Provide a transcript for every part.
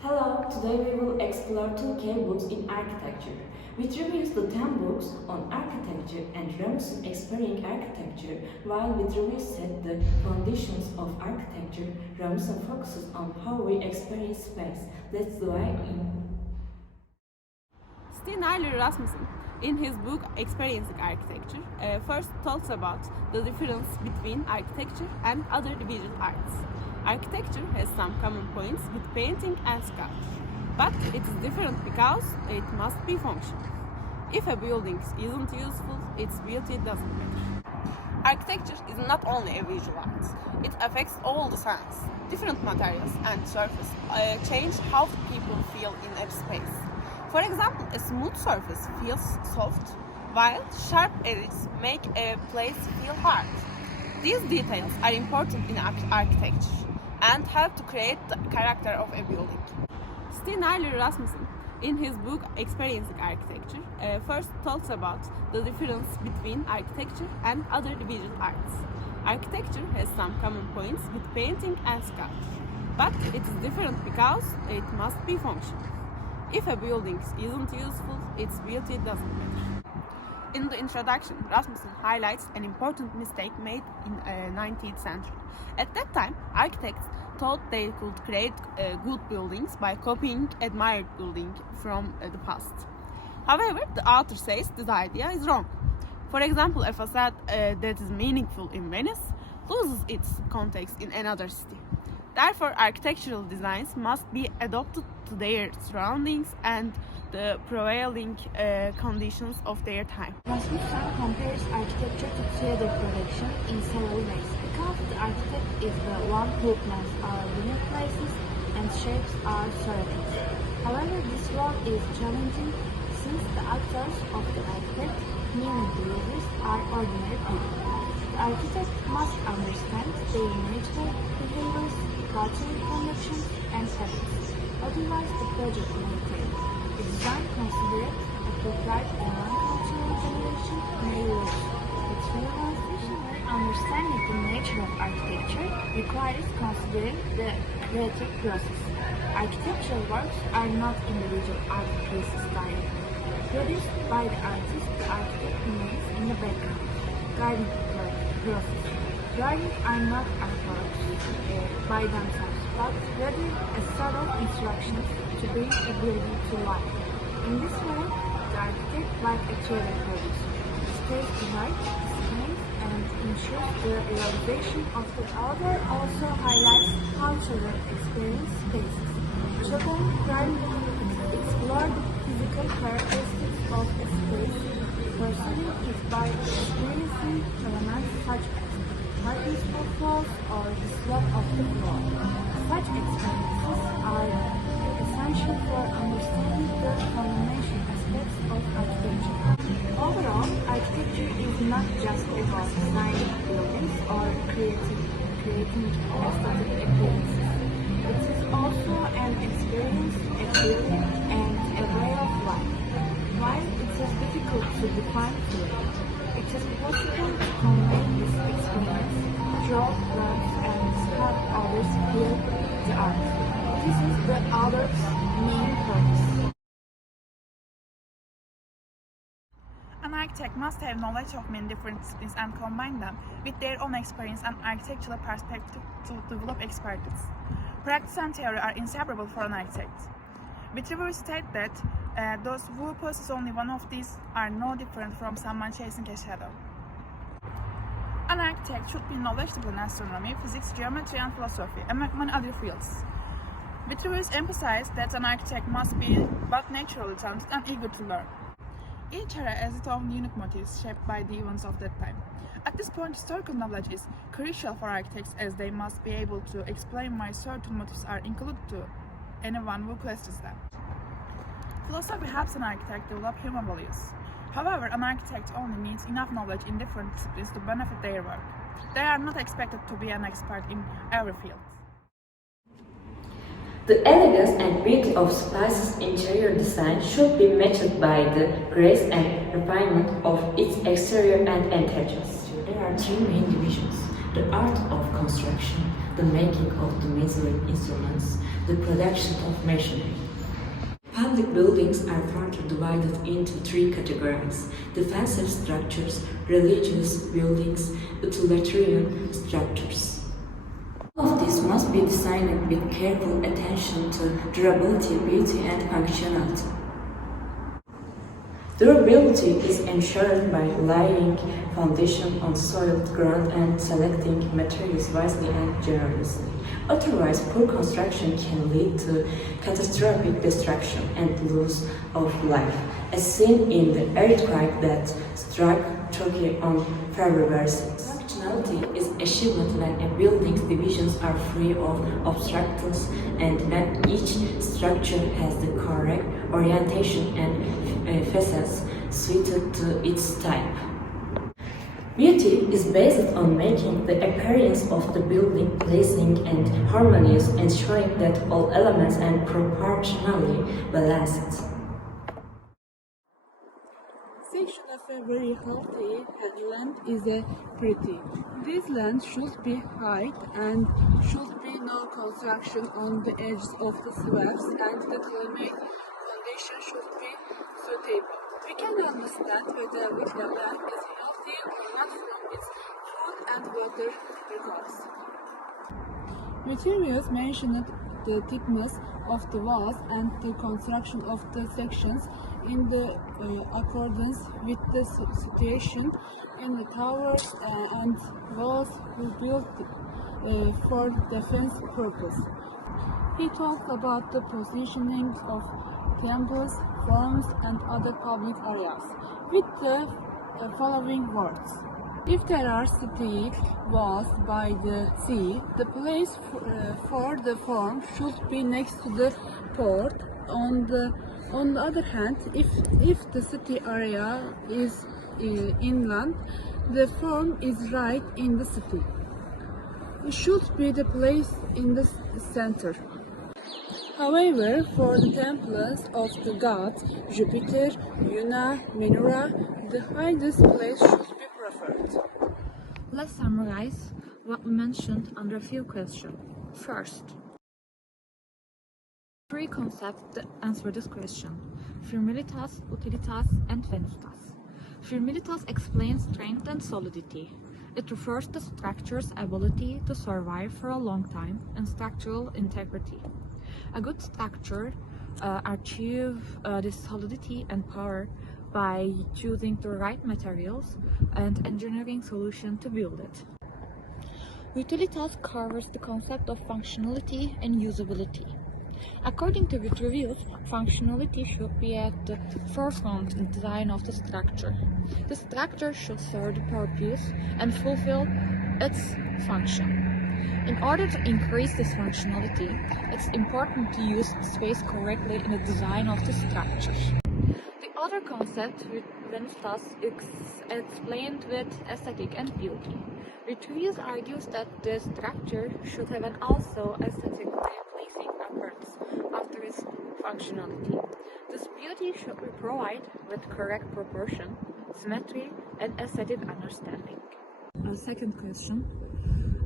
Hello, today we will explore 2K books in architecture. We reviews the 10 books on architecture and Ramsey experiencing architecture, while we review set the foundations of architecture. Ramsey focuses on how we experience space. Let's dive in. Sena Rasmussen, in his book Experiencing Architecture, first talks about the difference between architecture and other visual arts. Architecture has some common points with painting and sculpture, but it is different because it must be functional. If a building isn't useful, its beauty doesn't matter. Architecture is not only a visual art, it affects all the senses. Different materials and surfaces change how people feel in a space. For example, a smooth surface feels soft, while sharp edges make a place feel hard. These details are important in architecture and help to create the character of a building. Sena Rasmussen, in his book Experiencing Architecture, first talks about the difference between architecture and other visual arts. Architecture has some common points with painting and sculpture, but it is different because it must be functional. If a building isn't useful, its beauty doesn't matter. In the introduction, Rasmussen highlights an important mistake made in the 19th century. At that time, architects thought they could create good buildings by copying admired buildings from the past. However, the author says this idea is wrong. For example, a facade that is meaningful in Venice loses its context in another city. Therefore, architectural designs must be adapted to their surroundings and the prevailing conditions of their time. Rasmussen compares architecture to theater production in several ways, because the architect is the one who plans our living places and shapes our surroundings. However, this role is challenging since the actors of the architect, meaning the users, are ordinary people. The architect must understand their natural behaviors, cultural connections, and habits. Otherwise, the project may fail. The design considered appropriate in one cultural generation may lose. Its realization and understanding the nature of architecture requires considering the creative process. Architectural works are not individual art pieces directly. Produced by the artist, the architect remains in the background, guiding the process. Drawings are not artworks by themselves, but rather a set of instructions to bring a building to life. In this way, the architect, like a theater producer, stays the right, displays, and ensures the realization of the author. Also highlights cultural experience spaces. Children primarily explore the physical characteristics of a space. Perceiving is by experiencing elements such as hardness of walls or the slope of the floor. Such experiences are essential for understanding the combination aspects of architecture. Overall, architecture is not just about designing buildings or creating aesthetic appearances. It is also an experience, a feeling, and a way of life. While it is difficult to define clearly, it is possible to convey this experience, draw works, and help others feel the art. This is the author's main purpose. An architect must have knowledge of many different disciplines and combine them with their own experience and architectural perspective to develop expertise. Practice and theory are inseparable for an architect. Reviewers state that those who possess only one of these are no different from someone chasing a shadow. An architect should be knowledgeable in astronomy, physics, geometry, and philosophy, among many other fields. Reviewers emphasize that an architect must be both naturally talented and eager to learn. Each era has its own unique motifs shaped by the events of that time. At this point, historical knowledge is crucial for architects as they must be able to explain why certain motifs are included to anyone who questions them. Philosophy helps an architect develop human values. However, an architect only needs enough knowledge in different disciplines to benefit their work. They are not expected to be an expert in every field. The elegance and beauty of Spice's interior design should be matched by the grace and refinement of its exterior and interiors. There are three main divisions: the art of construction, the making of the measuring instruments, the production of machinery. Public buildings are further divided into three categories: defensive structures, religious buildings, utilitarian structures. All of these must be designed with careful attention to durability, beauty, and functionality. Durability is ensured by laying foundation on soiled ground and selecting materials wisely and generously. Otherwise, poor construction can lead to catastrophic destruction and loss of life, as seen in the earthquake that struck Turkey on February 6. Functionality is achieved when a building's divisions are free of obstructions and when each structure has the correct orientation and facets suited to its type. Beauty is based on making the appearance of the building pleasing and harmonious, ensuring that all elements are proportionally balanced. Section of a very healthy headland is a pretty. This land should be high and should be no construction on the edges of the slabs, and the climate condition should be suitable. We can understand whether the land is healthy or not from its food and water records. Materials mentioned the thickness of the walls and the construction of the sections in the accordance with the situation in the towers and walls we built for defense purpose. He talked about the positioning of temples, farms, and other public areas with the following words. If there are city walls by the sea, the place for the farm should be next to the port. On the other hand, if the city area is inland, the farm is right in the city. It should be the place in the center. However, for the temples of the gods Jupiter, Luna, Menura, the highest place should be preferred. Let's summarize what we mentioned under a few questions. First, three concepts that answer this question: firmilitas, utilitas, and venustas. Firmilitas explains strength and solidity. It refers to structure's ability to survive for a long time and structural integrity. A good structure achieves this solidity and power by choosing the right materials and engineering solution to build it. Utilitas covers the concept of functionality and usability. According to Vitruvius, functionality should be at the forefront in the design of the structure. The structure should serve the purpose and fulfill its function. In order to increase this functionality, it's important to use space correctly in the design of the structure. The other concept with venustas is explained with aesthetic and beauty. Vitruvius argues that the structure should have an also aesthetically pleasing appearance after its functionality. This beauty should be provided with correct proportion, symmetry, and aesthetic understanding. Second question.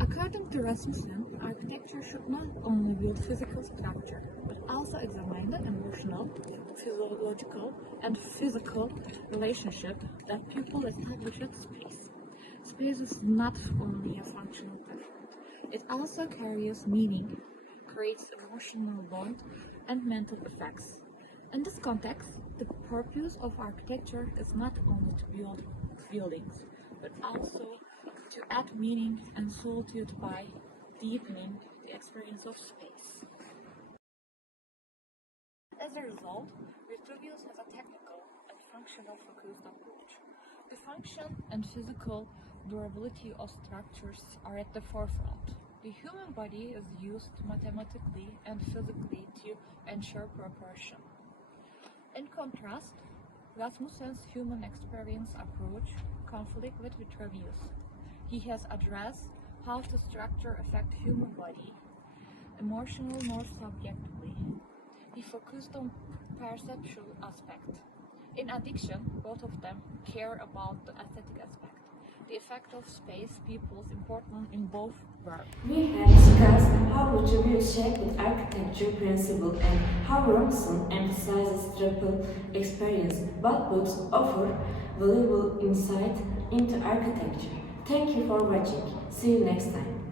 According to Rasmussen, architecture should not only build physical structure, but also examine the emotional, physiological, and physical relationship that people establish with space. Space is not only a functional effect, it also carries meaning, creates emotional bond, and mental effects. In this context, the purpose of architecture is not only to build buildings, but also to add meaning and solitude by deepening the experience of space. As a result, Vitruvius has a technical and functional focused approach. The function and physical durability of structures are at the forefront. The human body is used mathematically and physically to ensure proportion. In contrast, Rasmussen's human experience approach conflicts with Vitruvius. He has addressed how the structure affects human body, emotional nor subjectively. He focused on perceptual aspect. In addition, both of them care about the aesthetic aspect. The effect of space people is important in both work. We have discussed how Vitruvius shaped the architecture principle and how Robinson emphasizes triple experience. Both books offer valuable insight into architecture. Thank you for watching. See you next time.